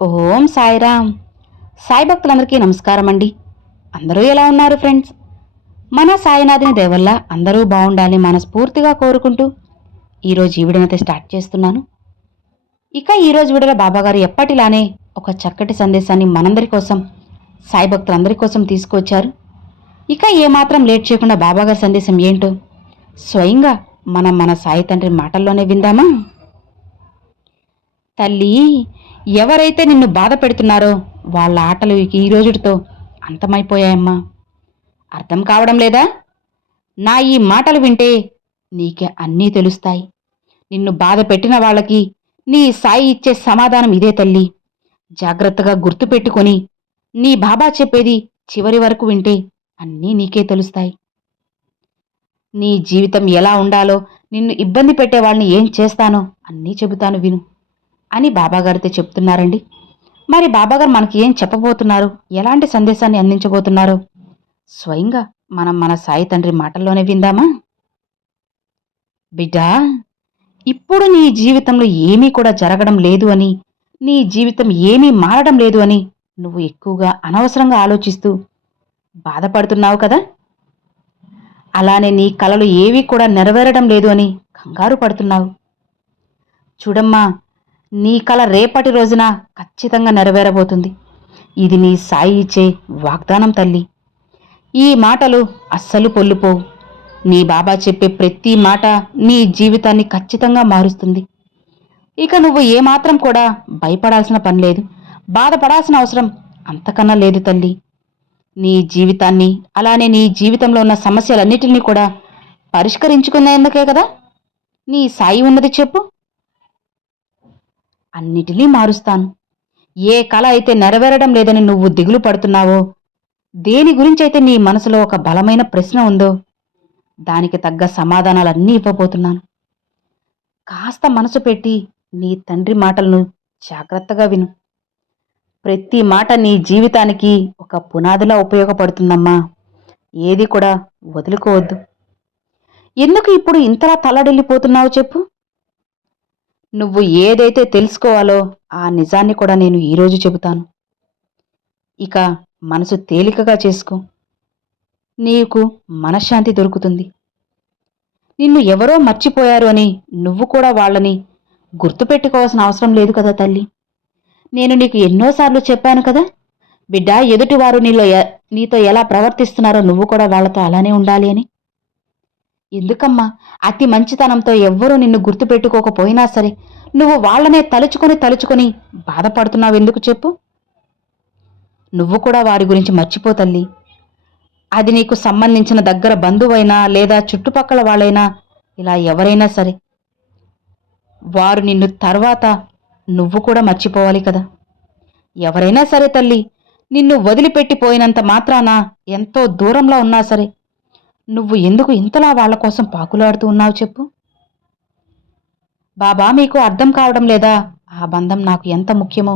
ఓం సాయిరామ్. సాయి భక్తులందరికీ నమస్కారం అండి. అందరూ ఎలా ఉన్నారు ఫ్రెండ్స్? మన సాయినాథుని దయ వల్ల అందరూ బాగుండాలి మనస్ఫూర్తిగా కోరుకుంటూ ఈరోజు ఈ వీడియోనైతే స్టార్ట్ చేస్తున్నాను. ఇక ఈరోజు వీడియోలో బాబాగారు ఎప్పటిలానే ఒక చక్కటి సందేశాన్ని మనందరి కోసం, సాయి భక్తులందరి కోసం తీసుకొచ్చారు. ఇక ఏమాత్రం లేట్ చేయకుండా బాబాగారి సందేశం ఏంటో స్వయంగా మన సాయి తండ్రి మాటల్లోనే విందామా? తల్లి, ఎవరైతే నిన్ను బాధ పెడుతున్నారో వాళ్ళ ఆటలు ఈ రోజుతో అంతమైపోయాయమ్మా. అర్థం కావడం లేదా? నా ఈ మాటలు వింటే నీకే అన్నీ తెలుస్తాయి. నిన్ను బాధ పెట్టిన వాళ్ళకి నీ సాయి ఇచ్చే సమాధానం ఇదే తల్లి. జాగ్రత్తగా గుర్తుపెట్టుకొని నీ బాబా చెప్పేది చివరి వరకు వింటే అన్నీ నీకే తెలుస్తాయి. నీ జీవితం ఎలా ఉండాలో, నిన్ను ఇబ్బంది పెట్టే వాళ్ళని ఏం చేస్తానో అన్నీ చెబుతాను విను అని బాబాగారితో చెప్తున్నారండి. మరి బాబాగారు మనకి ఏం చెప్పబోతున్నారు, ఎలాంటి సందేశాన్ని అందించబోతున్నారు స్వయంగా మన సాయి తండ్రి మాటల్లోనే విందామా? బిడ్డా, ఇప్పుడు నీ జీవితంలో ఏమీ కూడా జరగడం లేదు అని, నీ జీవితం ఏమీ మారడం లేదు అని నువ్వు ఎక్కువగా అనవసరంగా ఆలోచిస్తూ బాధపడుతున్నావు కదా. అలానే నీ కలలు ఏవీ కూడా నెరవేరడం లేదు అని కంగారు పడుతున్నావు. చూడమ్మా, నీ కల రేపటి రోజున ఖచ్చితంగా నెరవేరబోతుంది. ఇది నీ సాయి ఇచ్చే వాగ్దానం తల్లి. ఈ మాటలు అస్సలు పొల్లుపోవు. నీ బాబా చెప్పే ప్రతి మాట నీ జీవితాన్ని ఖచ్చితంగా మారుస్తుంది. ఇక నువ్వు ఏమాత్రం కూడా భయపడాల్సిన పని లేదు, బాధపడాల్సిన అవసరం అంతకన్నా లేదు తల్లి. నీ జీవితాన్ని, అలానే నీ జీవితంలో ఉన్న సమస్యలన్నిటినీ కూడా పరిష్కరించుకునేందుకే కదా నీ సాయి ఉన్నది. చెప్పు, అన్నిటినీ మారుస్తాను. ఏ కల అయితే నెరవేరడం లేదని నువ్వు దిగులు పడుతున్నావో, దేని గురించైతే నీ మనసులో ఒక బలమైన ప్రశ్న ఉందో దానికి తగ్గ సమాధానాలన్నీ ఇవ్వబోతున్నాను. కాస్త మనసు పెట్టి నీ తండ్రి మాటలను జాగ్రత్తగా విను. ప్రతి మాట నీ జీవితానికి ఒక పునాదిలా ఉపయోగపడుతుందమ్మా. ఏది కూడా వదులుకోవద్దు. ఎందుకు ఇప్పుడు ఇంతలా తల్లడిల్లిపోతున్నావు చెప్పు? నువ్వు ఏదైతే తెలుసుకోవాలో ఆ నిజాన్ని కూడా నేను ఈరోజు చెబుతాను. ఇక మనసు తేలికగా చేసుకో. నీకు మనశ్శాంతి దొరుకుతుంది. నిన్ను ఎవరో మర్చిపోయారు అని నువ్వు కూడా వాళ్ళని గుర్తుపెట్టుకోవాల్సిన అవసరం లేదు కదా తల్లి. నేను నీకు ఎన్నోసార్లు చెప్పాను కదా బిడ్డా, ఎదుటివారు నీతో ఎలా ప్రవర్తిస్తున్నారో నువ్వు కూడా వాళ్లతో అలానే ఉండాలి అని. ఎందుకమ్మా అతి మంచితనంతో ఎవ్వరూ నిన్ను గుర్తుపెట్టుకోకపోయినా సరే నువ్వు వాళ్లనే తలుచుకొని బాధపడుతున్నావు ఎందుకు చెప్పు? నువ్వు కూడా వారి గురించి మర్చిపో తల్లి. అది నీకు సంబంధించిన దగ్గర బంధువైనా లేదా చుట్టుపక్కల వాళ్ళైనా, ఇలా ఎవరైనా సరే, వారు నిన్ను తర్వాత నువ్వు కూడా మర్చిపోవాలి కదా. ఎవరైనా సరే తల్లి, నిన్ను వదిలిపెట్టిపోయినంత మాత్రాన ఎంతో దూరంలో ఉన్నా సరే నువ్వు ఎందుకు ఇంతలా వాళ్ల కోసం పాకులాడుతూ ఉన్నావు చెప్పు? బాబా, మీకు అర్థం కావడం లేదా? ఆ బంధం నాకు ఎంత ముఖ్యమో,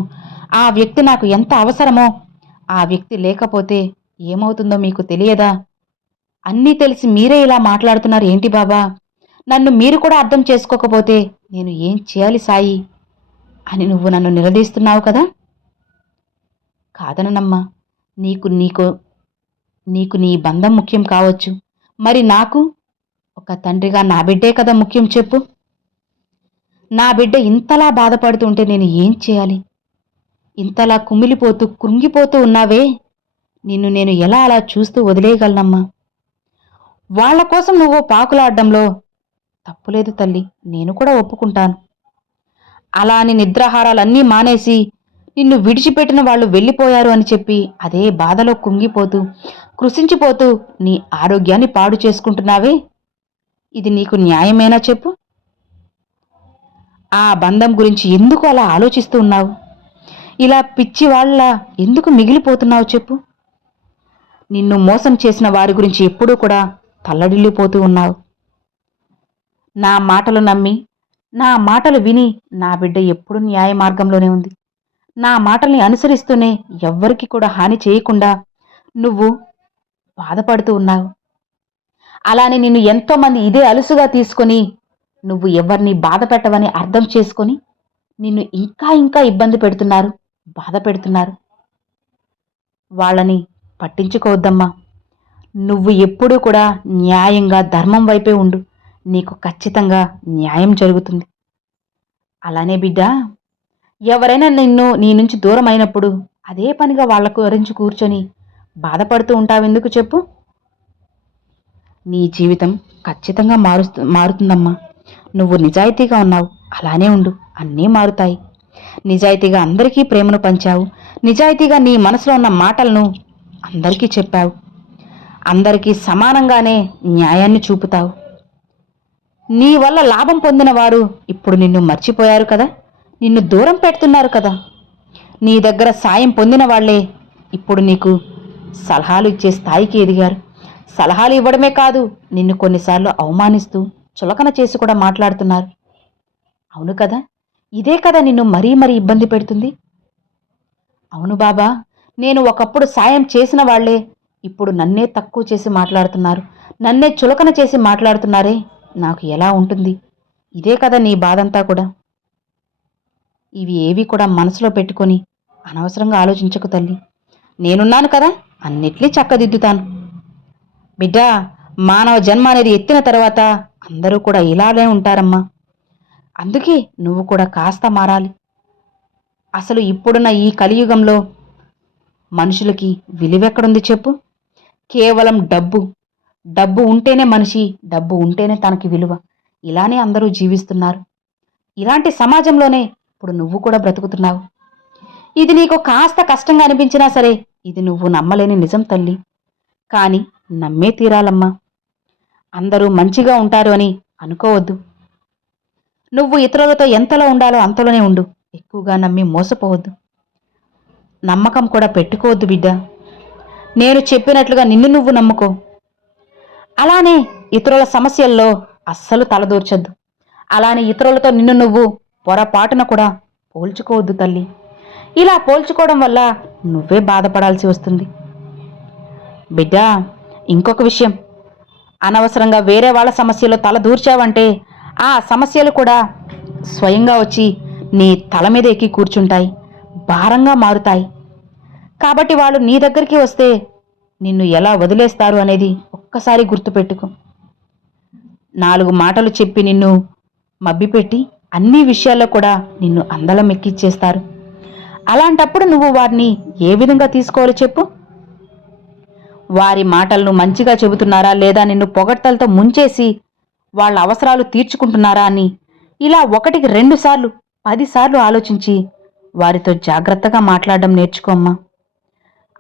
ఆ వ్యక్తి నాకు ఎంత అవసరమో, ఆ వ్యక్తి లేకపోతే ఏమవుతుందో మీకు తెలియదా? అన్నీ తెలిసి మీరే ఇలా మాట్లాడుతున్నారు ఏంటి బాబా? నన్ను మీరు కూడా అర్థం చేసుకోకపోతే నేను ఏం చేయాలి సాయి అని నువ్వు నన్ను నిలదీస్తున్నావు కదా. కాదనమ్మా, నీకు నీకు నీకు నీ బంధం ముఖ్యం కావచ్చు, మరి నాకు ఒక తండ్రిగా నా బిడ్డే కదా ముఖ్యం చెప్పు. నా బిడ్డ ఇంతలా బాధపడుతుంటే నేను ఏం చేయాలి? ఇంతలా కుమిలిపోతూ కృంగిపోతూ ఉన్నావే, నిన్ను నేను ఎలా అలా చూస్తూ వదిలేయగలనమ్మా? వాళ్ల కోసం నువ్వు పాకులాడడంలో తప్పులేదు తల్లి, నేను కూడా ఒప్పుకుంటాను. అలా అని నిద్రాహారాలన్నీ మానేసి నిన్ను విడిచిపెట్టిన వాళ్ళు వెళ్ళిపోయారు అని చెప్పి అదే బాధలో కుంగిపోతూ కృషించిపోతూ నీ ఆరోగ్యాన్ని పాడు చేసుకుంటున్నావే, ఇది నీకు న్యాయమేనా చెప్పు? ఆ బంధం గురించి ఎందుకు అలా ఆలోచిస్తూ ఉన్నావు? ఇలా పిచ్చి వాళ్ళ ఎందుకు మిగిలిపోతున్నావు చెప్పు? నిన్ను మోసం చేసిన వారి గురించి ఎప్పుడూ కూడా తల్లడిల్లిపోతూ ఉన్నావు. నా మాటలు నమ్మి, నా మాటలు విని నా బిడ్డ ఎప్పుడూ న్యాయ మార్గంలోనే ఉంది. నా మాటల్ని అనుసరిస్తూనే ఎవ్వరికి కూడా హాని చేయకుండా నువ్వు బాధపడుతూ ఉన్నావు. అలానే నిన్ను ఎంతోమంది ఇదే అలుసుగా తీసుకొని నువ్వు ఎవరిని బాధ పెట్టవని అర్థం చేసుకొని నిన్ను ఇంకా ఇంకా ఇబ్బంది పెడుతున్నారు, బాధ పెడుతున్నారు. వాళ్ళని పట్టించుకోవద్దమ్మా. నువ్వు ఎప్పుడూ కూడా న్యాయంగా ధర్మం వైపే ఉండు. నీకు ఖచ్చితంగా న్యాయం జరుగుతుంది. అలానే బిడ్డ, ఎవరైనా నీ నుంచి దూరం అయినప్పుడు అదే పనిగా వాళ్ళ గురించి కూర్చొని బాధపడుతూ ఉంటావెందుకు చెప్పు? నీ జీవితం ఖచ్చితంగా మారుతుందమ్మా. నువ్వు నిజాయితీగా ఉన్నావు, అలానే ఉండు, అన్నీ మారుతాయి. నిజాయితీగా అందరికీ ప్రేమను పంచావు. నిజాయితీగా నీ మనసులో ఉన్న మాటలను అందరికీ చెప్పావు. అందరికీ సమానంగానే న్యాయాన్ని చూపుతావు. నీ వల్ల లాభం పొందిన వారు ఇప్పుడు నిన్ను మర్చిపోయారు కదా, నిన్ను దూరం పెడుతున్నారు కదా. నీ దగ్గర సాయం పొందిన వాళ్లే ఇప్పుడు నీకు సలహాలు ఇచ్చే స్థాయికి ఎదిగారు. సలహాలు ఇవ్వడమే కాదు, నిన్ను కొన్నిసార్లు అవమానిస్తూ చులకన చేసి కూడా మాట్లాడుతున్నారు. అవును కదా, ఇదే కదా నిన్ను మరీ మరీ ఇబ్బంది పెడుతుంది. అవును బాబా, నేను ఒకప్పుడు సాయం చేసిన వాళ్లే ఇప్పుడు నన్నే తక్కువ చేసి మాట్లాడుతున్నారు, నన్నే చులకన చేసి మాట్లాడుతున్నారే, నాకు ఎలా ఉంటుంది? ఇదే కదా నీ బాధంతా కూడా. ఇవి ఏవి కూడా మనసులో పెట్టుకొని అనవసరంగా ఆలోచించకు తల్లి. నేనున్నాను కదా, అన్నిట్లీ చక్కదిద్దుతాను. బిడ్డా, మానవ జన్మ అనేది ఎత్తిన తర్వాత అందరూ కూడా ఇలానే ఉంటారమ్మా. అందుకే నువ్వు కూడా కాస్త మారాలి. అసలు ఇప్పుడున్న ఈ కలియుగంలో మనుషులకి విలువెక్కడుంది చెప్పు? కేవలం డబ్బు ఉంటేనే మనిషి, డబ్బు ఉంటేనే తనకి విలువ. ఇలానే అందరూ జీవిస్తున్నారు. ఇలాంటి సమాజంలోనే ఇప్పుడు నువ్వు కూడా బ్రతుకుతున్నావు. ఇది నీకు కాస్త కష్టంగా అనిపించినా సరే, ఇది నువ్వు నమ్మలేని నిజం తల్లి. కానీ నమ్మే తీరాలమ్మా. అందరూ మంచిగా ఉంటారు అని అనుకోవద్దు. నువ్వు ఇతరులతో ఎంతలో ఉండాలో అంతలోనే ఉండు. ఎక్కువగా నమ్మి మోసపోవద్దు. నమ్మకం కూడా పెట్టుకోవద్దు బిడ్డ. నేను చెప్పినట్లుగా నిన్ను నువ్వు నమ్ముకో. అలానే ఇతరుల సమస్యల్లో అస్సలు తలదూర్చొద్దు. అలానే ఇతరులతో నిన్ను నువ్వు పొరపాటున కూడా పోల్చుకోవద్దు తల్లి. ఇలా పోల్చుకోవడం వల్ల నువ్వే బాధపడాల్సి వస్తుంది. బిడ్డ, ఇంకొక విషయం, అనవసరంగా వేరే వాళ్ళ సమస్యలో తల దూర్చావంటే ఆ సమస్యలు కూడా స్వయంగా వచ్చి నీ తల మీద ఎక్కి కూర్చుంటాయి, భారంగా మారుతాయి. కాబట్టి వాళ్ళు నీ దగ్గరికి వస్తే నిన్ను ఎలా వదిలేస్తారు అనేది ఒక్కసారి గుర్తుపెట్టుకో. 4 మాటలు చెప్పి నిన్ను మభ్యపెట్టి అన్ని విషయాల్లో కూడా నిన్ను అందలం ఎక్కిచ్చేస్తారు. అలాంటప్పుడు నువ్వు వారిని ఏ విధంగా తీసుకోవాలో చెప్పు? వారి మాటలను మంచిగా చెబుతున్నారా, లేదా నిన్ను పొగడ్తలతో ముంచేసి వాళ్ళ అవసరాలు తీర్చుకుంటున్నారా అని ఇలా 1కి 2 సార్లు 10 సార్లు ఆలోచించి వారితో జాగ్రత్తగా మాట్లాడడం నేర్చుకోమ్మా.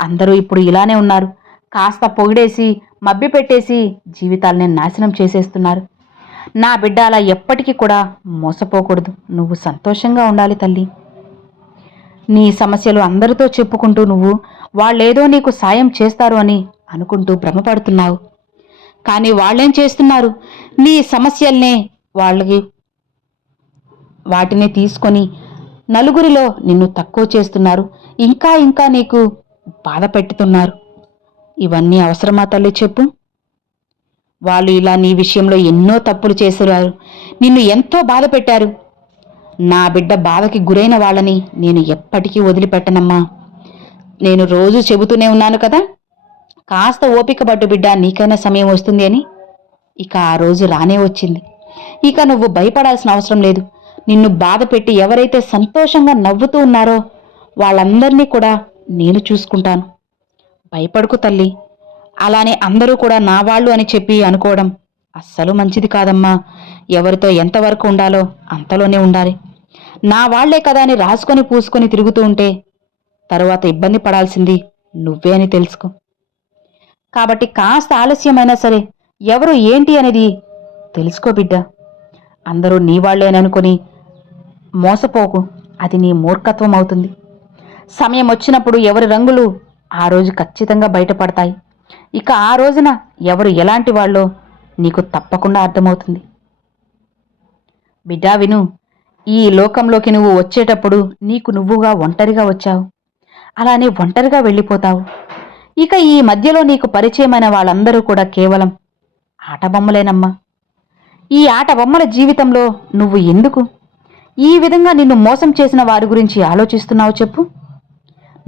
అందరూ ఇప్పుడు ఇలానే ఉన్నారు. కాస్త పొగిడేసి మభ్యపెట్టేసి జీవితాలనే నాశనం చేసేస్తున్నారు. నా బిడ్డ అలా ఎప్పటికీ కూడా మోసపోకూడదు. నువ్వు సంతోషంగా ఉండాలి తల్లి. నీ సమస్యలు అందరితో చెప్పుకుంటూ నువ్వు వాళ్ళేదో నీకు సాయం చేస్తారు అని అనుకుంటూ భ్రమపడుతున్నావు. కానీ వాళ్ళేం చేస్తున్నారు? నీ సమస్యల్నే వాటిని తీసుకొని నలుగురిలో నిన్ను తక్కువ చేస్తున్నారు. ఇంకా ఇంకా నీకు బాధ పెట్టుతున్నారు. ఇవన్నీ అవసరమా తల్లి చెప్పు? వాళ్ళు ఇలా నీ విషయంలో ఎన్నో తప్పులు చేశారు, నిన్ను ఎంతో బాధ పెట్టారు. నా బిడ్డ బాధకి గురైన వాళ్ళని నేను ఎప్పటికీ వదిలిపెట్టనమ్మా. నేను రోజు చెబుతూనే ఉన్నాను కదా, కాస్త ఓపిక పట్టు బిడ్డ, నీకైనా సమయం వస్తుంది అని. ఇక ఆ రోజు రానే వచ్చింది. ఇక నువ్వు భయపడాల్సిన అవసరం లేదు. నిన్ను బాధ పెట్టి ఎవరైతే సంతోషంగా నవ్వుతూ ఉన్నారో వాళ్ళందరినీ కూడా నేను చూసుకుంటాను. భయపడుకు తల్లి. అలానే అందరూ కూడా నా వాళ్ళు అని చెప్పి అనుకోవడం అస్సలు మంచిది కాదమ్మా. ఎవరితో ఎంతవరకు ఉండాలో అంతలోనే ఉండాలి. నా వాళ్లే కదా అని రాసుకొని పూసుకొని తిరుగుతూ ఉంటే తరువాత ఇబ్బంది పడాల్సింది నువ్వే అని తెలుసుకో. కాబట్టి కాస్త ఆలస్యమైనా సరే ఎవరు ఏంటి అనేది తెలుసుకో బిడ్డ. అందరూ నీ వాళ్లేననుకొని మోసపోకు, అది నీ మూర్ఖత్వం అవుతుంది. సమయం వచ్చినప్పుడు ఎవరి రంగులు ఆ రోజు ఖచ్చితంగా బయటపడతాయి. ఇక ఆ రోజున ఎవరు ఎలాంటి వాళ్ళో నీకు తప్పకుండా అర్థమవుతుంది. బిడ్డా విను, ఈ లోకంలోకి నువ్వు వచ్చేటప్పుడు నీకు నువ్వుగా ఒంటరిగా వచ్చావు, అలానే ఒంటరిగా వెళ్ళిపోతావు. ఇక ఈ మధ్యలో నీకు పరిచయమైన వాళ్ళందరూ కూడా కేవలం ఆటబొమ్మలేనమ్మా. ఈ ఆటబొమ్మల జీవితంలో నువ్వు ఎందుకు ఈ విధంగా నిన్ను మోసం చేసిన వారి గురించి ఆలోచిస్తున్నావు చెప్పు?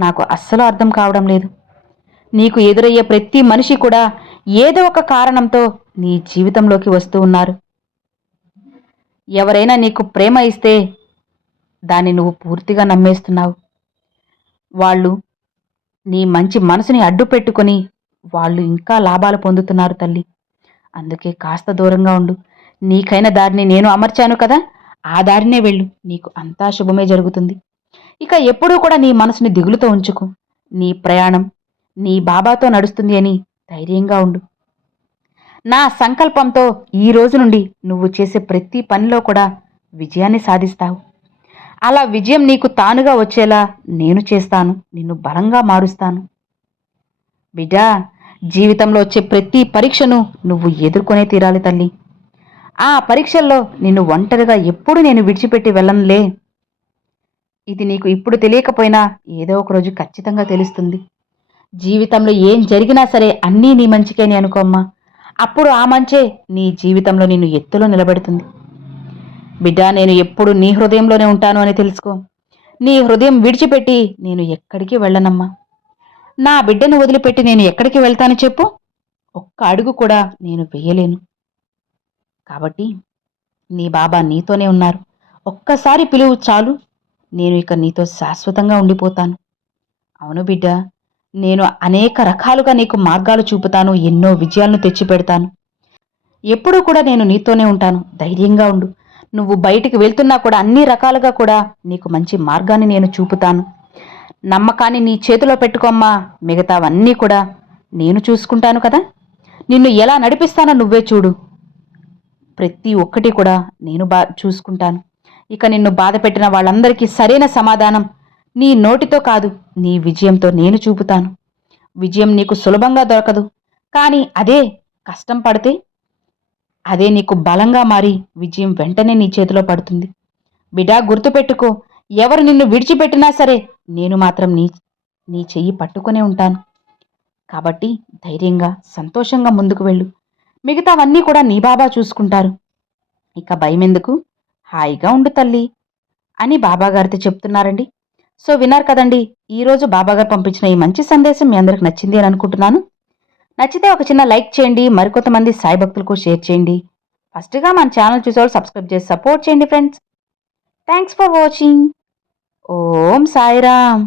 నాకు అస్సలు అర్థం కావడం లేదు. నీకు ఎదురయ్యే ప్రతి మనిషి కూడా ఏదో ఒక కారణంతో నీ జీవితంలోకి వస్తూ ఉన్నారు. ఎవరైనా నీకు ప్రేమ ఇస్తే దాన్ని నువ్వు పూర్తిగా నమ్మేస్తున్నావు. వాళ్ళు నీ మంచి మనసుని అడ్డు పెట్టుకొని వాళ్ళు ఇంకా లాభాలు పొందుతున్నారు తల్లి. అందుకే కాస్త దూరంగా ఉండు. నీకైన దారిని నేను అమర్చాను కదా, ఆ దారినే వెళ్ళు. నీకు అంతా శుభమే జరుగుతుంది. ఇక ఎప్పుడూ కూడా నీ మనసుని దిగులుతో ఉంచుకు. నీ ప్రయాణం నీ బాబాతో నడుస్తుంది అని ధైర్యంగా ఉండు. నా సంకల్పంతో ఈ రోజు నుండి నువ్వు చేసే ప్రతి పనిలో కూడా విజయాన్ని సాధిస్తావు. అలా విజయం నీకు తానుగా వచ్చేలా నేను చేస్తాను. నిన్ను బలంగా మారుస్తాను. బిడ్డా, జీవితంలో వచ్చే ప్రతి పరీక్షను నువ్వు ఎదుర్కొనే తీరాలి తల్లి. ఆ పరీక్షల్లో నిన్ను ఒంటరిగా ఎప్పుడు నేను విడిచిపెట్టి వెళ్ళనులే. ఇది నీకు ఇప్పుడు తెలియకపోయినా ఏదో ఒక రోజు ఖచ్చితంగా తెలుస్తుంది. జీవితంలో ఏం జరిగినా సరే అన్నీ నీ మంచికేని అనుకోమ్మా. అప్పుడు ఆ మంచే నీ జీవితంలో నిన్ను ఎత్తులో నిలబెడుతుంది. బిడ్డా, నేను ఎప్పుడు నీ హృదయంలోనే ఉంటాను అని తెలుసుకో. నీ హృదయం విడిచిపెట్టి నేను ఎక్కడికి వెళ్ళనమ్మా. నా బిడ్డను వదిలిపెట్టి నేను ఎక్కడికి వెళ్తాను చెప్పు? ఒక్క అడుగు కూడా నేను వెయ్యలేను. కాబట్టి నీ బాబా నీతోనే ఉన్నారు. ఒక్కసారి పిలువు చాలు. నేను ఇక నీతో శాశ్వతంగా ఉండిపోతాను. అవును బిడ్డ, నేను అనేక రకాలుగా నీకు మార్గాలు చూపుతాను. ఎన్నో విజయాలను తెచ్చిపెడతాను. ఎప్పుడూ కూడా నేను నీతోనే ఉంటాను. ధైర్యంగా ఉండు. నువ్వు బయటికి వెళ్తున్నా కూడా అన్ని రకాలుగా కూడా నీకు మంచి మార్గాన్ని నేను చూపుతాను. నమ్మకాన్ని నీ చేతిలో పెట్టుకోమ్మా. మిగతావన్నీ కూడా నేను చూసుకుంటాను కదా. నిన్ను ఎలా నడిపిస్తానో నువ్వే చూడు. ప్రతి ఒక్కటి కూడా నేను చూసుకుంటాను. ఇక నిన్ను బాధ పెట్టిన వాళ్ళందరికీ సరైన సమాధానం నీ నోటితో కాదు, నీ విజయంతో నేను చూపుతాను. విజయం నీకు సులభంగా దొరకదు, కానీ అదే కష్టం పడితే అదే నీకు బలంగా మారి విజయం వెంటనే నీ చేతిలో పడుతుంది. బిడ్డా, గుర్తుపెట్టుకో, ఎవరు నిన్ను విడిచిపెట్టినా సరే నేను మాత్రం నీ చెయ్యి పట్టుకునే ఉంటాను. కాబట్టి ధైర్యంగా సంతోషంగా ముందుకు వెళ్ళు. మిగతావన్నీ కూడా నీ బాబా చూసుకుంటారు. ఇక భయమెందుకు, హాయిగా ఉండు తల్లి అని బాబాగారితో చెప్తున్నారండి. సో విన్నారు కదండి, ఈరోజు బాబాగారు పంపించిన ఈ మంచి సందేశం మీ అందరికి నచ్చింది అని అనుకుంటున్నాను. నచ్చితే ఒక చిన్న లైక్ చేయండి. మరికొంతమంది సాయి భక్తులకు షేర్ చేయండి. ఫస్ట్గా మన ఛానల్ చూసేవాళ్ళు సబ్స్క్రైబ్ చేసి సపోర్ట్ చేయండి friends. Thanks for watching. Om Sairam.